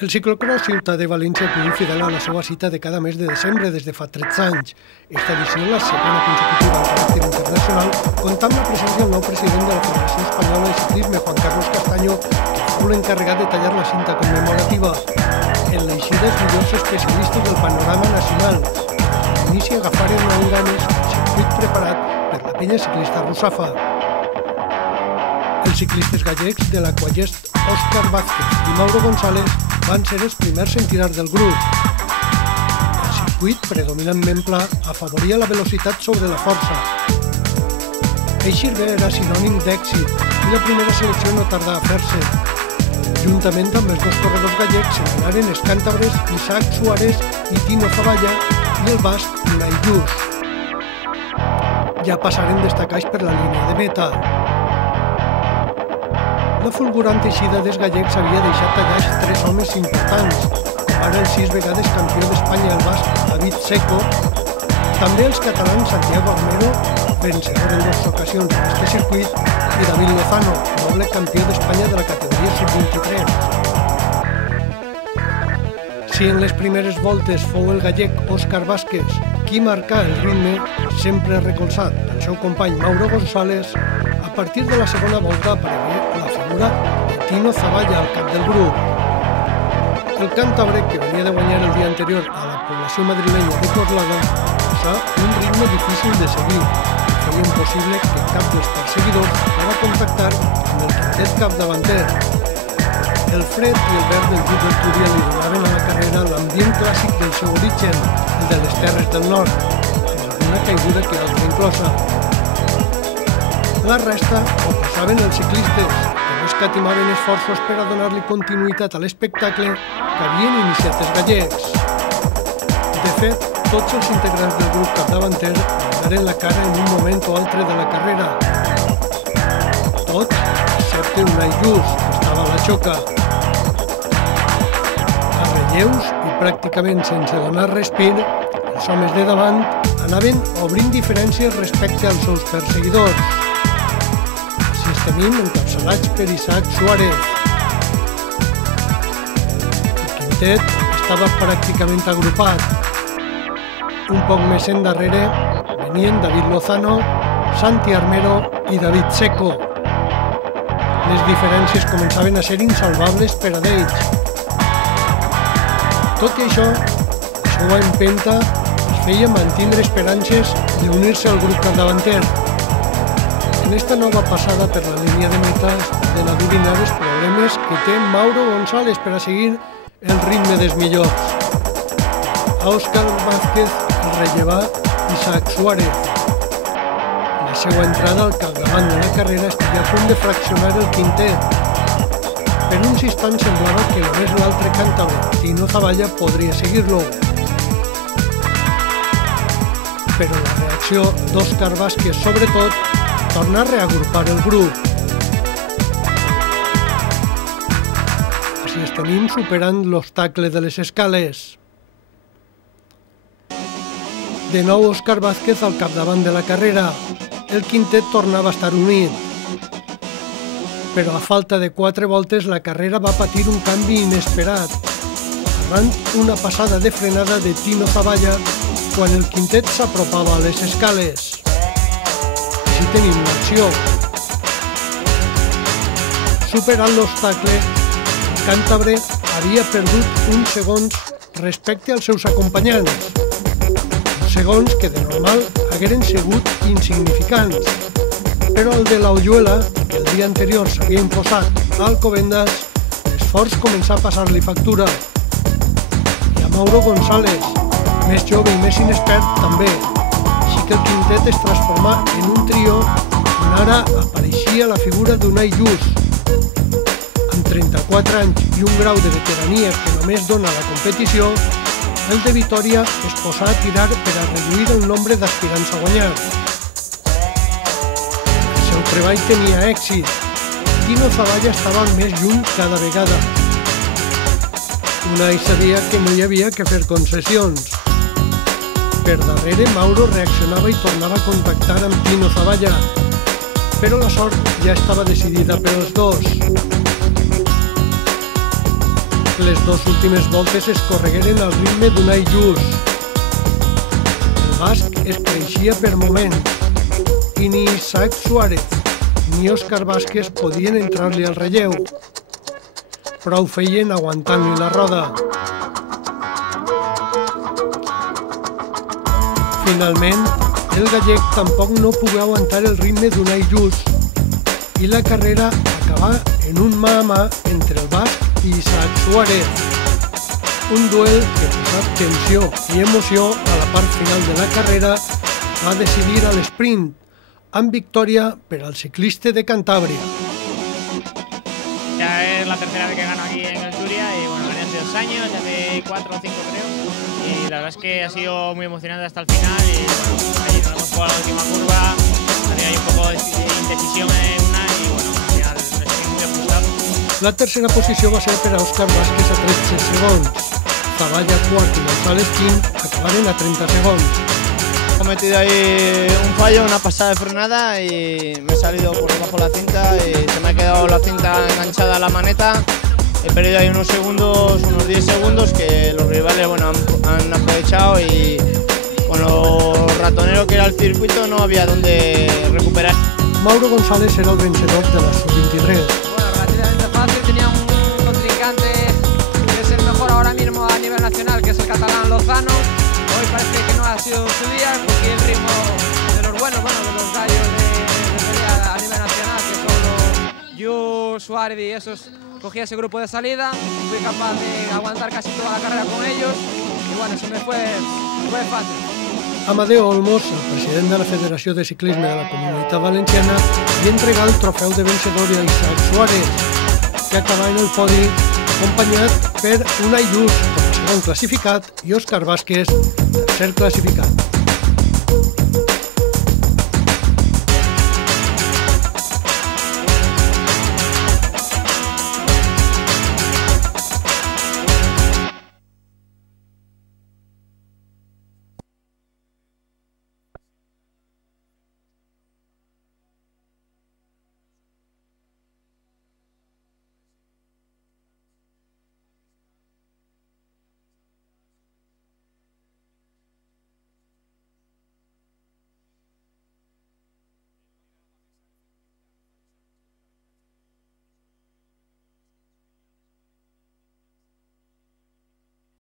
El ciclocross Ciutat de València acull fidel a la seva cita de cada mes de desembre des de fa 13 anys. Esta edició, la segona consecutiva amb caràcter internacional, compta amb la presència del nou president de la Federació Espanyola de Ciclisme, Juan Carlos Castaño, que fou l'encarregat de tallar la cinta commemorativa. En l'eixida, els millors especialistes del panorama nacional. A l'inici agafaren amb ganes el circuit preparat per la penya ciclista Russafa. Els ciclistes gallecs de l'Aquagest Òscar Vázquez i Mauro González van ser els primers en tirar del grup. El circuit, predominantment pla, afavoria la velocitat sobre la força. Eixir bé era sinònim d'èxit i la primera selecció no tardà a fer-se. Juntament amb els dos corredors gallecs se n'anaren els càntabres Isaac Suárez i Tino Zavalla i el basc Unai Lluç. Ja passaren destacats per la línia de meta. La fulgurant eixida dels gallecs havia deixat tallats 3 homes importants, com ara el 6 vegades campió d'Espanya el basc David Seco, també els catalans Santiago Armero, vencedor en 2 ocasions en aquest circuit, i David Lozano, doble campió d'Espanya de la categoria sub-23. Si en les primeres voltes fou el gallec Òscar Vázquez qui marcà el ritme, sempre recolzat pel seu company Mauro González, a partir de la segona volta aparegué la figura de Tino Zavalla al cap del grup. El càntabre, que venia de guanyar el dia anterior a la població madrilenya de Coslada, passà un ritme difícil de seguir. Feia impossible que cap dels perseguidors va contactar amb el quintet capdavanter. El fred i el verd del grup d'Altúria li donaven a la carrera l'ambient clàssic del seu origen, el de les Terres del Nord, amb alguna caiguda que altra inclosa. La resta ho passaven els ciclistes, que no escatimaven esforços per a donar-li continuïtat a l'espectacle que havien iniciat els gallecs. De fet, tots els integrants del grup capdavanter donaren la cara en un moment o altre de la carrera. Tots, excepte Unai Lluç, que estava a la xoca. A relleus i pràcticament sense donar respir, els homes de davant anaven obrint diferències respecte als seus perseguidors. Així els tenim encapçalats per Isaac Suárez. El quintet estava pràcticament agrupat. Un poc més endarrere venien David Lozano, Santi Armero i David Seco. Les diferències començaven a ser insalvables per a d'ells. Tot i això, la seva empenta els feia mantindre esperances d'unir-se al grup capdavanter. En esta nova passada per la línia de meta es poden adivinar els problemes que té Mauro González per a seguir el ritme dels millors. A Òscar Vázquez el rellevà Isaac Suárez. La seva entrada al capdavant de la carrera estaria a punt de fraccionar el quintet. Per uns instants semblava que només l'altre càntabre, Tino Zavalla, podria seguir-lo. Però la reacció d'Òscar Vázquez, sobretot, torna a reagrupar el grup. Així els tenim superant l'obstacle de les escales. De nou Òscar Vázquez al capdavant de la carrera. El quintet tornava a estar unit. Però a falta de 4 voltes la carrera va patir un canvi inesperat, arran una passada de frenada de Tino Zavalla quan el quintet s'apropava a les escales. Així tenim l'acció. Superant l'obstacle, el càntabre havia perdut uns segons respecte als seus acompanyants. Segons que de normal hagueren sigut insignificants, però el de l'Oyuela, que el dia anterior s'havia imposat a Alcobendas, l'esforç començà a passar-li factura. I a Mauro González, més jove i més inexpert, també. Així que el quintet es transformà en un trio on ara apareixia la figura d'Unai Lluç. Amb 34 anys i un grau de veterania que només dona la competició, el de Vitoria es posà a tirar per a reduir el nombre d'aspirants a guanyar. El seu treball tenia èxit. Tino Zavalla estava més lluny cada vegada. Unai sabia que no hi havia que fer concessions. Per darrere, Mauro reaccionava i tornava a contactar amb Tino Zavalla, però la sort ja estava decidida per als dos. Les dues últimes voltes es corregueren al ritme d'Unai Lluç. El basc es creixia per moments i ni Isaac Suárez ni Òscar Vázquez podien entrar-li al relleu. Prou feien aguantant-li la roda. Finalment, el gallec tampoc no pogué aguantar el ritme d'Unai Lluç i la carrera acabà en un mà a mà entre el basc i Isaac Suárez. Un duel que, posat tensió i emoció a la part final de la carrera, va decidir a l'esprint, amb victòria per al ciclista de Cantàbria. Ya es la tercera vez que gano aquí en el Turia y bueno, gané hace 2 años, hace 4 o 5 creo, y la verdad es que ha sido muy emocionante hasta el final y bueno, ahí nos hemos jugado la última curva, hay un poco de indecisión en una y bueno, al final me sentí muy ajustado. La tercera posició va ser per a Òscar Vázquez a 13 segons. Zavalla quart i González quint acabaren a 30 segons. He cometido ahí un fallo, una pasada de frenada y me he salido por debajo de la cinta y se me ha quedado la cinta enganchada a la maneta. He perdido ahí unos segundos, unos 10 segundos que los rivales bueno, han aprovechado y con lo ratonero que era el circuito no había dónde recuperar. Mauro González era el vencedor de la Sub-23. Bueno, relativamente fácil, tenía un contrincante que es el mejor ahora mismo a nivel nacional, que es el catalán Lozano. Hoy parece que no ha sido su día, porque el ritmo de los buenos, de los gallos de pelea a nivel nacional, que son los Lluç, Suárez y esos, cogí ese grupo de salida, fui capaz de aguantar casi toda la carrera con ellos y bueno, eso me fue fácil. Amadeu Olmos, el president de la Federació de Ciclisme de la Comunitat Valenciana, li entregà el trofeu de vencedor a Isaac Suárez, que acabà en el podi acompanyat per Unai Lluç com a segon classificat i Òscar Vázquez, tercer classificat.